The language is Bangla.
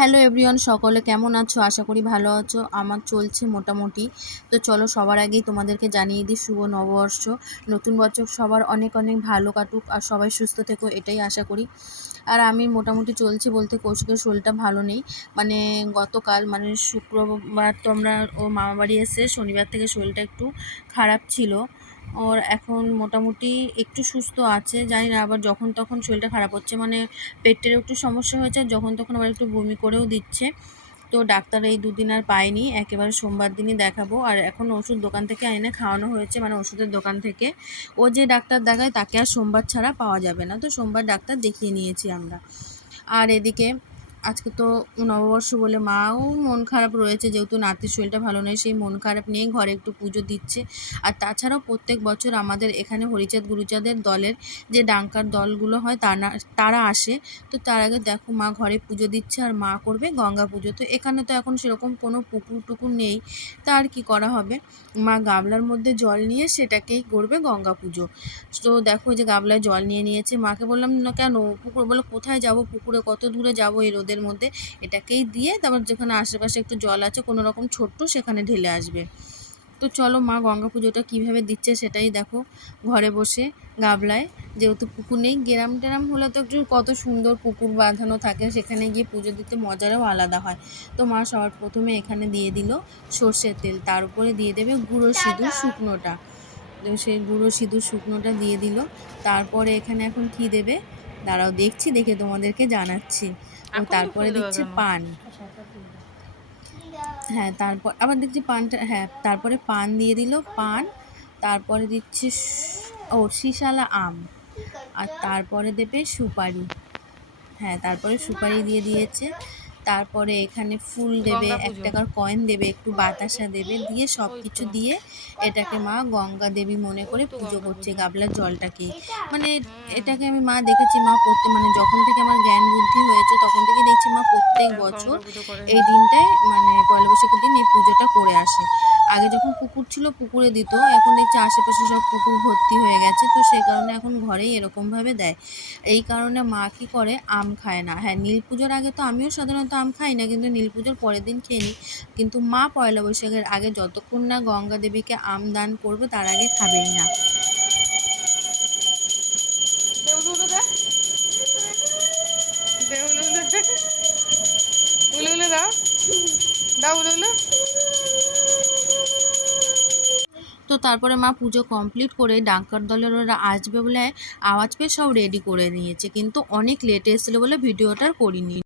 হ্যালো এভরিওয়ান, সকলে কেমন আছো? আশা করি ভালো আছো। আমার চলছে মোটামুটি। তো চলো সবার আগেই তোমাদেরকে জানিয়ে দিই শুভ নববর্ষ। নতুন বছর সবার অনেক অনেক ভালো কাটুক আর সবাই সুস্থ থেকো, এটাই আশা করি। আর আমি মোটামুটি চলছে বলতে, কৌশিকের শরীরটা ভালো নেই। মানে গতকাল মানে শুক্রবার তো আমরা ও মামাবাড়ি এসে শনিবার থেকে শরীরটা একটু খারাপ ছিল। ওর এখন মোটামুটি একটু সুস্থ আছে, জানি না আবার যখন তখন শরীরটা খারাপ হচ্ছে, মানে পেটের একটু সমস্যা হয়েছে আর যখন তখন আবার একটু বমি করেও দিচ্ছে। তো ডাক্তার এই দুদিন আর পাইনি, একেবারে সোমবার দিনই দেখাবো। আর এখন ওষুধ দোকান থেকে এনে খাওয়ানো হয়েছে, মানে ওষুধের দোকান থেকে। ও যে ডাক্তার দেখায় তাকে আর সোমবার ছাড়া পাওয়া যাবে না, তো সোমবার ডাক্তার দেখিয়ে নিয়েছি আমরা। আর এদিকে আজকে তো নববর্ষ বলে মাও মন খারাপ রয়েছে, যেহেতু নাতির শরীরটা ভালো নয়, সেই মন খারাপ নিয়ে ঘরে একটু পুজো দিচ্ছে। আর তাছাড়াও প্রত্যেক বছর আমাদের এখানে হরিচাঁদ গুরুচাঁদের দলের যে ডাঙ্কার দলগুলো হয় তারা আসে। তো তার আগে দেখো মা ঘরে পুজো দিচ্ছে আর মা করবে গঙ্গা পুজো। তো এখানে তো এখন সেরকম কোনো পুকুর টুকুর নেই, তা আর কি করা হবে, মা গামলার মধ্যে জল নিয়ে সেটাকেই করবে গঙ্গা পুজো। তো দেখো যে গামলায় জল নিয়ে নিয়েছে, মাকে বললাম না কেন পুকুর, বলে কোথায় যাব, পুকুরে কত দূরে যাব এই রোদের মধ্যে, এটাকেই দিয়ে তারপর যেখানে আশেপাশে একটু জল আছে কোনো রকম ছোট্ট সেখানে ঢেলে আসবে। তো চলো মা গঙ্গা পুজোটা কীভাবে দিচ্ছে সেটাই দেখো, ঘরে বসে গামলায়, যেহেতু পুকুর নেই। গ্রাম টেরাম হলে তো একটু কত সুন্দর পুকুর বাঁধানো থাকে, সেখানে গিয়ে পুজো দিতে মজাটাও আলাদা হয়। তো মা সবার প্রথমে এখানে দিয়ে দিল সর্ষের তেল, তার উপরে দিয়ে দেবে গুঁড়ো সিঁদুর শুকনোটা। তো সেই গুঁড়ো সিঁদুর শুকনোটা দিয়ে দিল। তারপরে এখানে এখন কি দেবে দাঁড়াও দেখছি, দেখে তোমাদেরকে জানাচ্ছি। ও তারপরে দিচ্ছে পান। হ্যাঁ, তারপর আবার দেখছি পানটা, হ্যাঁ তারপরে পান দিয়ে দিল, পান। তারপরে দিচ্ছে শিশালা আম। আর তারপরে দেবে সুপারি। হ্যাঁ, তারপরে সুপারি দিয়ে দিয়েছে। তারপরে এখানে ফুল দেবে, 1 টাকার কয়েন দেবে, একটু বাতাসা দেবে, দিয়ে সব কিছু দিয়ে এটাকে মা গঙ্গা দেবী মনে করে পুজো করছে গাবলার জলটাকে। মানে এটাকে আমি মা দেখেছি, মা মানে যখন থেকে আমার জ্ঞান বুদ্ধি হয়েছে তখন থেকে দেখছি মা প্রত্যেক বছর এই দিনটায়, মানে পয়লা বৈশাখের দিন এই পুজোটা করে আসে। আগে যখন পুকুর ছিল পুকুরে দিত, এখন দেখছি আশেপাশে সব পুকুর ভর্তি হয়ে গেছে, তো সেই কারণে এখন ঘরেই এরকমভাবে দেয়। এই কারণে মা কী করে, আম খায় না। হ্যাঁ, নীল পুজোর আগে তো আমিও সাধারণত আম খাই না, কিন্তু নীল পুজোর পরের দিন খেয়ে নিই। কিন্তু মা পয়লা বৈশাখের আগে যতক্ষণ না গঙ্গা দেবীকে আম দান করবে তার আগে খাবেই না। তো তারপরে মা পুজো কমপ্লিট করে ডাঙ্কার দলের ওরা আসবে বলে আওয়াজ পেয়ে সব রেডি করে নিয়েছে, কিন্তু অনেক লেট এসেছিলো বলে ভিডিওটা করিনি।